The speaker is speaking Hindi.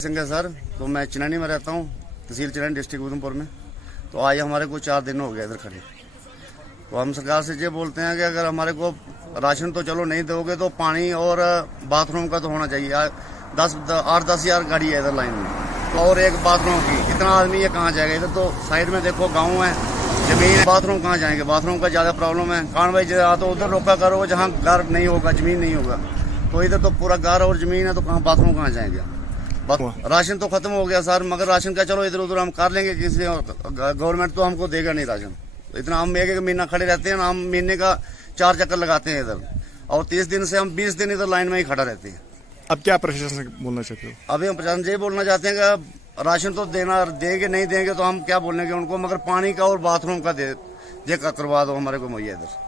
सिंह है सर, तो मैं चिनानी में रहता हूँ, तहसील चिनानी, डिस्ट्रिक्ट उधमपुर में। तो आज हमारे को 4 दिन हो गए इधर खड़े। तो हम सरकार से ये बोलते हैं कि अगर हमारे को राशन तो चलो नहीं दोगे तो पानी और बाथरूम का तो होना चाहिए। 8-10 हजार गाड़ी है इधर लाइन में, तो और एक बाथरूम की, इतना आदमी ये कहाँ जाएगा? इधर तो साइड में देखो गाँव है, जमीन, बाथरूम कहाँ जाएंगे? बाथरूम का ज्यादा प्रॉब्लम है। कान भाई तो उधर रोका करो जहाँ घर नहीं होगा, जमीन नहीं होगा। तो इधर तो पूरा घर और जमीन है, तो कहाँ बाथरूम कहाँ जाएंगे? राशन तो खत्म हो गया सर, मगर राशन का चलो इधर उधर हम कर लेंगे किसी, गवर्नमेंट तो हमको देगा नहीं राशन। इतना हम एक महीना खड़े रहते हैं ना, हम महीने का 4 चक्कर लगाते हैं इधर, और 30 दिन से हम 20 दिन इधर लाइन में ही खड़ा रहते हैं। अब क्या प्रशासन से बोलना चाहते हो? अभी हम प्रशासन से बोलना चाहते हैं कि राशन तो देना, देंगे नहीं देंगे तो हम क्या बोलेंगे उनको, मगर पानी का और बाथरूम का दे करवा दो हमारे को मुहैया इधर।